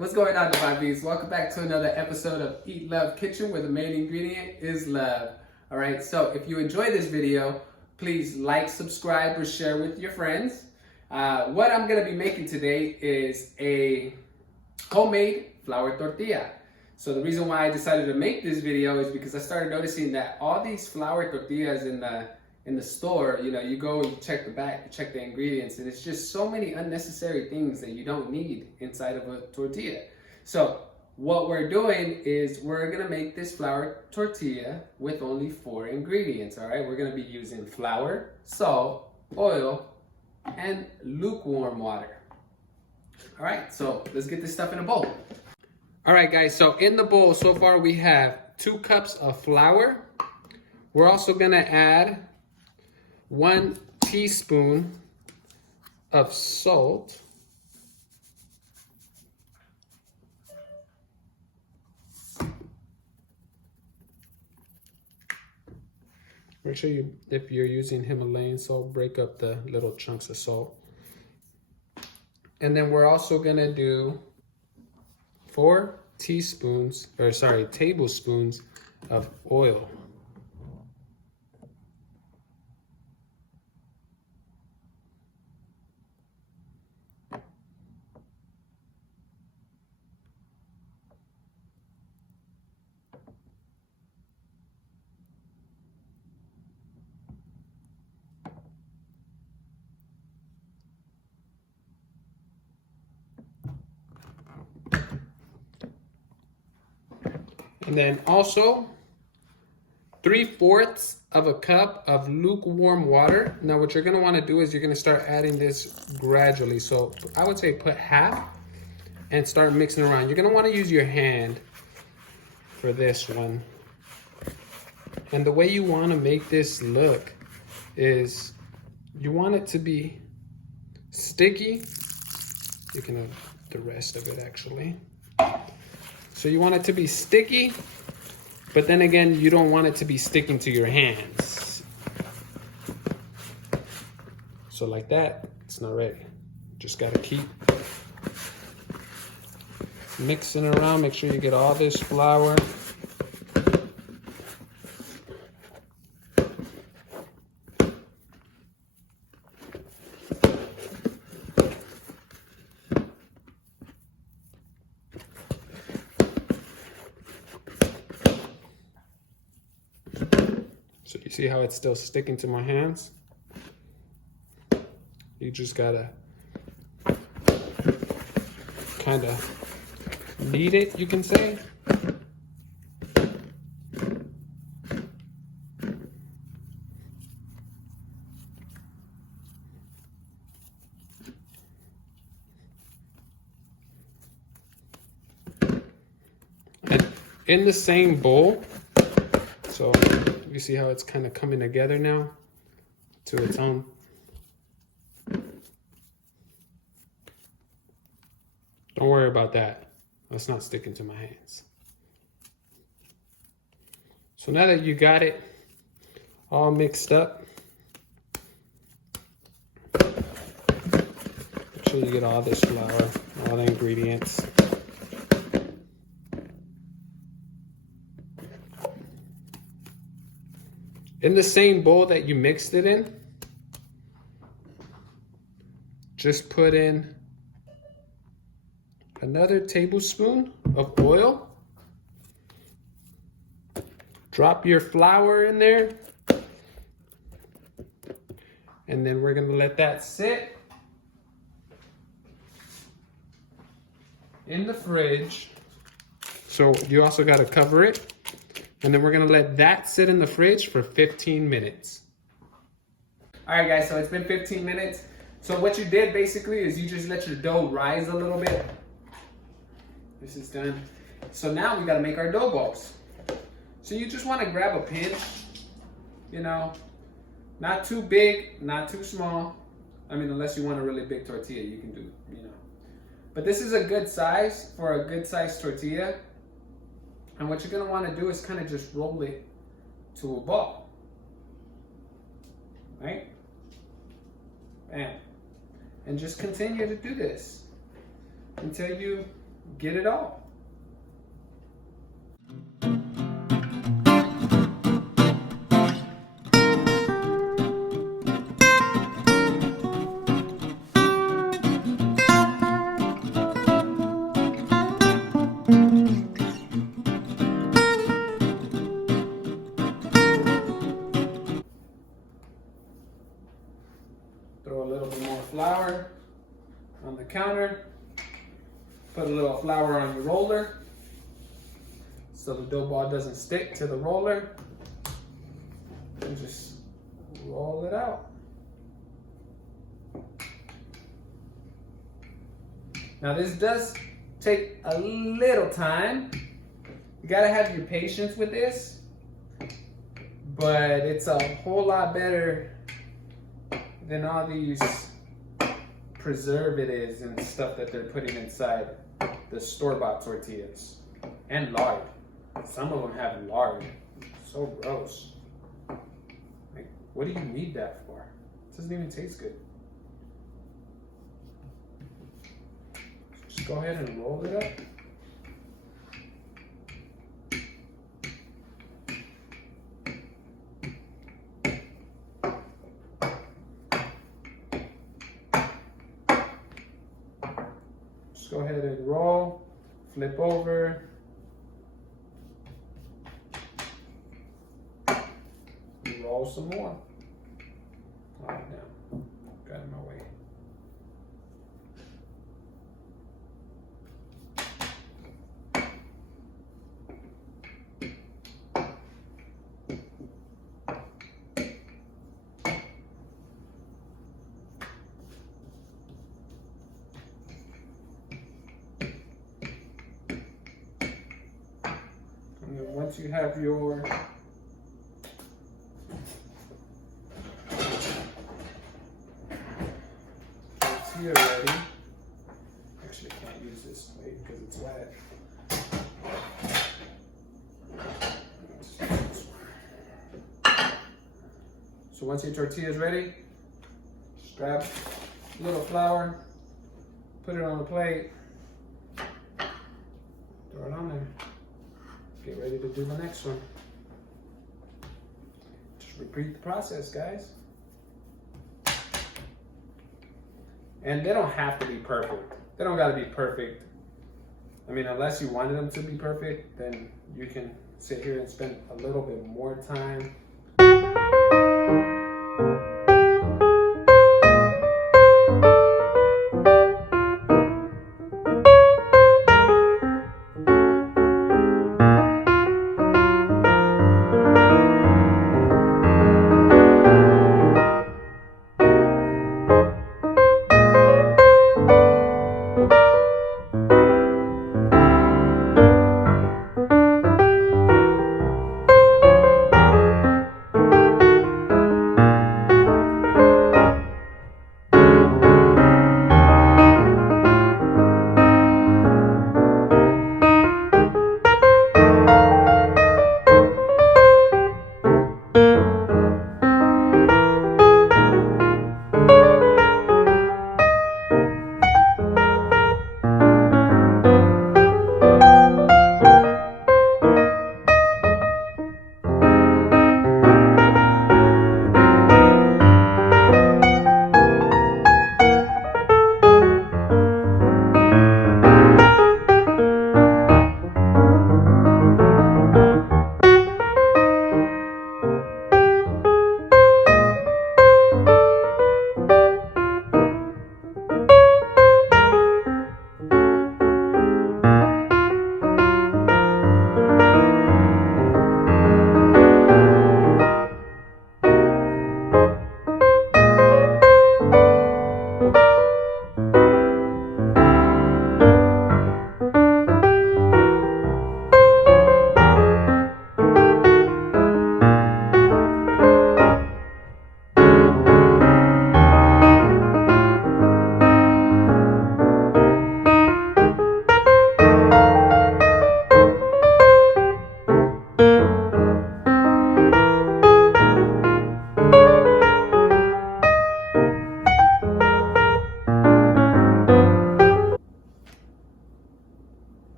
What's going on, Tbs? Welcome back to another episode of Eat Love Kitchen, where the main ingredient is love. All right, so if you enjoy this video, please like, subscribe, or share with your friends. What I'm gonna be making today is a homemade flour tortilla. So the reason why I decided to make this video is because I started noticing that all these flour tortillas in the store, you go and you check the back, you check the ingredients, and it's just so many unnecessary things that you don't need inside of a tortilla. So what we're doing is we're gonna make this flour tortilla with only 4 ingredients, all right? We're gonna be using flour, salt, oil, and lukewarm water. All right, so let's get this stuff in a bowl. All right, guys, so in the bowl so far we have 2 cups of flour. We're also gonna add 1 teaspoon of salt. Make sure if you're using Himalayan salt, break up the little chunks of salt. And then we're also gonna do 4 tablespoons of oil. And then also 3/4 of a cup of lukewarm water. Now what you're gonna wanna do is you're gonna start adding this gradually. So I would say put half and start mixing around. You're gonna wanna use your hand for this one. And the way you wanna make this look is you want it to be sticky. You can have the rest of it actually. So you want it to be sticky, but then again, you don't want it to be sticking to your hands. So like that, it's not ready. Just gotta keep mixing around. Make sure you get all this flour. So you see how it's still sticking to my hands? You just gotta kind of knead it, you can say. And in the same bowl, so you see how it's kind of coming together now to its own. Don't worry about that. That's not sticking to my hands. So now that you got it all mixed up, make sure you get all this flour, all the ingredients. In the same bowl that you mixed it in, just put in another tablespoon of oil. Drop your flour in there. And then we're gonna let that sit in the fridge. So you also gotta cover it. And then we're gonna let that sit in the fridge for 15 minutes. All right, guys, so it's been 15 minutes. So what you did basically is you just let your dough rise a little bit. This is done. So now we gotta make our dough balls. So you just wanna grab a pinch, not too big, not too small. I mean, unless you want a really big tortilla, you can do, But this is a good size for a good size tortilla. And what you're gonna wanna do is kind of just roll it to a ball, right? Bam. And just continue to do this until you get it all. Throw a little bit more flour on the counter. Put a little flour on your roller so the dough ball doesn't stick to the roller. And just roll it out. Now this does take a little time. You gotta have your patience with this, but it's a whole lot better than all these preservatives and stuff that they're putting inside the store-bought tortillas. And lard. Some of them have lard. So gross. Like, what do you need that for? It doesn't even taste good. Just go ahead and roll it up. Go ahead and roll, flip over, roll some more. All right, now, got in my way. And then once you have your tortilla ready, actually I can't use this plate because it's wet. So once your tortilla is ready, just grab a little flour, put it on the plate, throw it on there. Get ready to do the next one. Just repeat the process, guys. And they don't have to be perfect. They don't gotta be perfect. I mean, unless you wanted them to be perfect, then you can sit here and spend a little bit more time.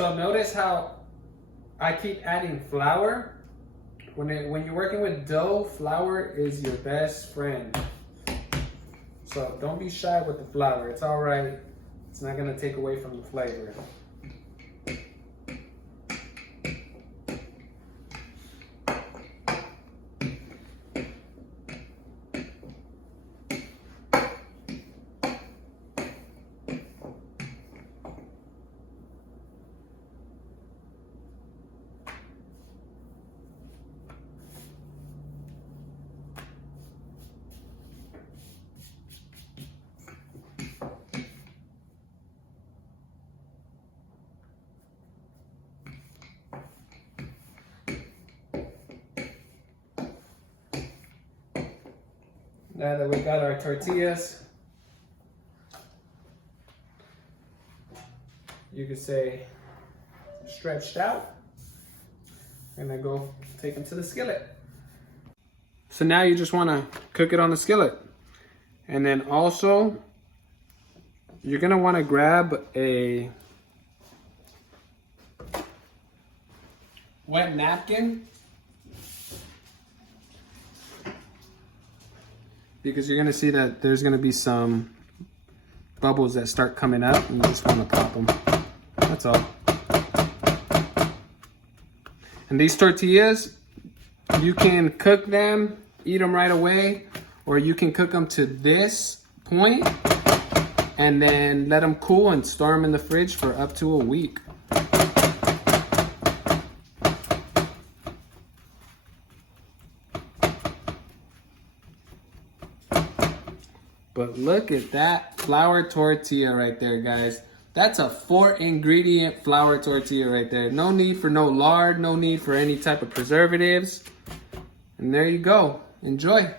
So notice how I keep adding flour. When you're working with dough, flour is your best friend. So don't be shy with the flour. It's all right. It's not gonna take away from the flavor. Now that we got our tortillas, you could say stretched out, and then go take them to the skillet. So now you just want to cook it on the skillet. And then also, you're going to want to grab a wet napkin, because you're going to see that there's going to be some bubbles that start coming up, and you just want to pop them. That's all. And these tortillas, you can cook them, eat them right away, or you can cook them to this point and then let them cool and store them in the fridge for up to a week. But look at that flour tortilla right there, guys. That's a 4-ingredient flour tortilla right there. No need for no lard, no need for any type of preservatives. And there you go. Enjoy.